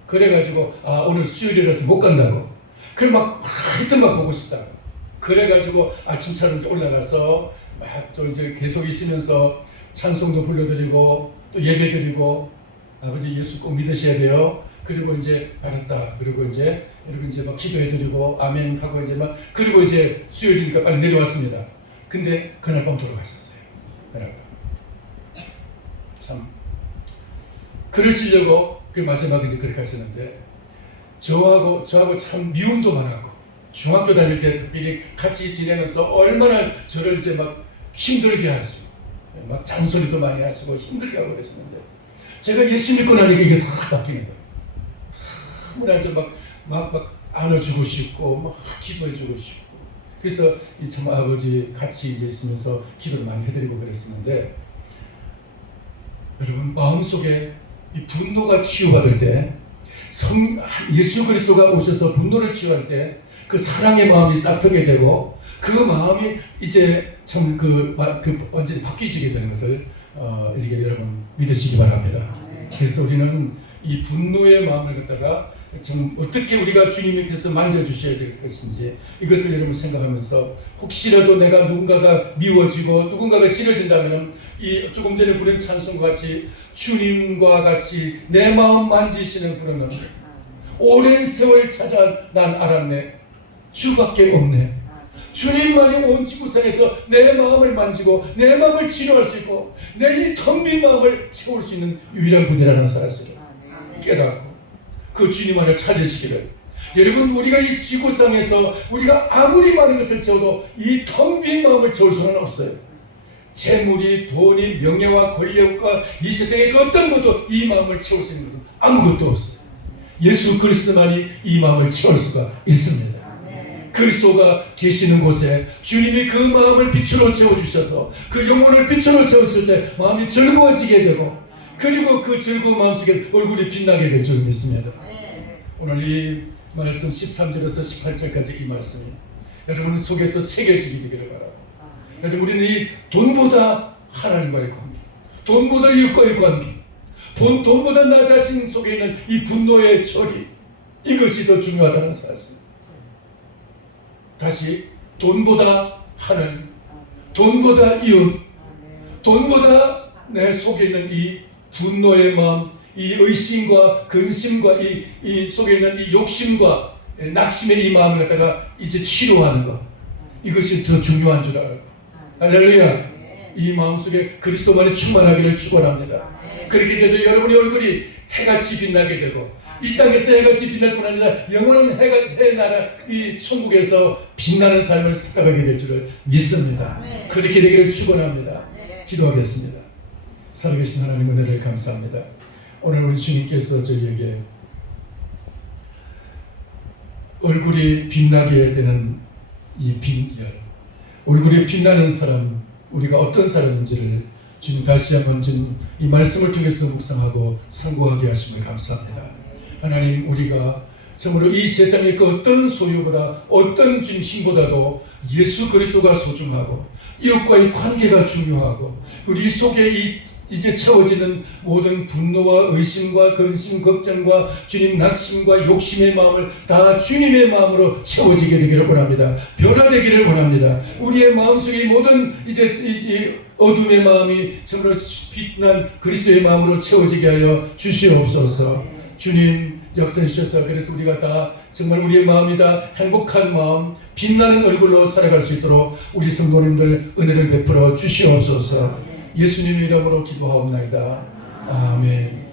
그래가지고 오늘 수요일이라서 못 간다고. 그걸 막 하여튼 막 보고 싶다. 그래가지고 아침차로 이제 올라가서 막 또 이제 계속 있으면서 찬송도 불러드리고 또 예배드리고, 아버지 예수 꼭 믿으셔야 돼요. 그리고 이제 알았다. 그리고 이제 막 기도해드리고 아멘 하고 이제 막, 그리고 이제 수요일이니까 빨리 내려왔습니다. 근데 그날 밤 돌아가셨어요. 그날 밤. 참 그러시려고 그 마지막에 이제 그렇게 하셨는데, 저하고 참 미움도 많았고, 중학교 다닐 때 특별히 같이 지내면서 얼마나 저를 이제 막 힘들게 하시고 막 잔소리도 많이 하시고 힘들게 하고 그랬었는데, 제가 예수 믿고 나니까 이게 다 바뀌는 거예요. 너무나 막 안아주고 싶고 막 기도해주고 싶고. 그래서 이 참 아버지 같이 이제 있으면서 기도를 많이 해드리고 그랬었는데, 여러분 마음속에 이 분노가 치유받을 때, 예수 그리스도가 오셔서 분노를 치유할 때 그 사랑의 마음이 싹트게 되고, 그 마음이 이제 참 완전히 바뀌지게 되는 것을 이렇게 여러분 믿으시기 바랍니다. 그래서 우리는 이 분노의 마음을 갖다가 좀 어떻게 우리가 주님께서 만져주셔야 될 것인지, 이것을 여러분 생각하면서, 혹시라도 내가 누군가가 미워지고 누군가가 싫어진다면 이 조금 전에 부른 찬송과 같이 주님과 같이 내 마음 만지시는 분은 오랜 세월 찾아 난 알았네, 주밖에 없네. 주님만이 온 지구상에서 내 마음을 만지고 내 마음을 치료할 수 있고 내 이 텅 빈 마음을 채울 수 있는 유일한 분이라는 사실을 깨닫고 그 주님 안을 찾으시기를, 여러분, 우리가 이 지구상에서 우리가 아무리 많은 것을 채워도 이 텅 빈 마음을 채울 수는 없어요. 재물이, 돈이, 명예와 권력과 이 세상의 그 어떤 것도 이 마음을 채울 수 있는 것은 아무것도 없어요. 예수 그리스도만이 이 마음을 채울 수가 있습니다. 그리스도가 계시는 곳에 주님이 그 마음을 빛으로 채워주셔서 그 영혼을 빛으로 채웠을 때 마음이 즐거워지게 되고, 그리고 그 즐거운 마음속에 얼굴이 빛나게 될 줄 믿습니다. 오늘 이 말씀 13절에서 18절까지 이 말씀이 여러분 속에서 새겨지게 되기를 바랍니다. 여러분, 우리는 이 돈보다 하나님과의 관계, 돈보다 이웃과의 관계, 돈보다 나 자신 속에 있는 이 분노의 처리, 이것이 더 중요하다는 사실. 다시, 돈보다 하나님, 돈보다 이웃, 돈보다 내 속에 있는 이 분노의 마음, 이 의심과 근심과 이 속에 있는 이 욕심과 낙심의 이 마음을 갖다가 이제 치료하는 것, 이것이 더 중요한 줄 알고, 할렐루야. 이 마음속에 그리스도만이 충만하기를 축원합니다. 그렇게 되도 여러분의 얼굴이 해같이 빛나게 되고, 이 땅에서 해같이 빛날 뿐 아니라 영원한 해나라 이 천국에서 빛나는 삶을 살아가게 될 줄을 믿습니다. 그렇게 되기를 축원합니다. 기도하겠습니다. 살아계신 하나님 은혜를 감사합니다. 오늘 우리 주님께서 저희에게 얼굴이 빛나게 되는 이 빛열, 얼굴이 빛나는 사람, 우리가 어떤 사람인지를 주님 다시 한번 지금 이 말씀을 통해서 묵상하고 상고하게 하심을 감사합니다. 하나님, 우리가 참으로 이 세상의 그 어떤 소유보다, 어떤 주님 힘보다도 예수 그리스도가 소중하고 이웃과의 관계가 중요하고, 우리 속에 이제 채워지는 모든 분노와 의심과 근심, 걱정과 주님 낙심과 욕심의 마음을 다 주님의 마음으로 채워지게 되기를 원합니다. 변화되기를 원합니다. 우리의 마음속에 모든 이제 어둠의 마음이 참으로 빛난 그리스도의 마음으로 채워지게 하여 주시옵소서. 주님 역사해 주셔서 그래서 우리가 다 정말 우리의 마음이 다 행복한 마음, 빛나는 얼굴로 살아갈 수 있도록 우리 성도님들 은혜를 베풀어 주시옵소서. 예수님 이름으로 기도하옵나이다. 아멘.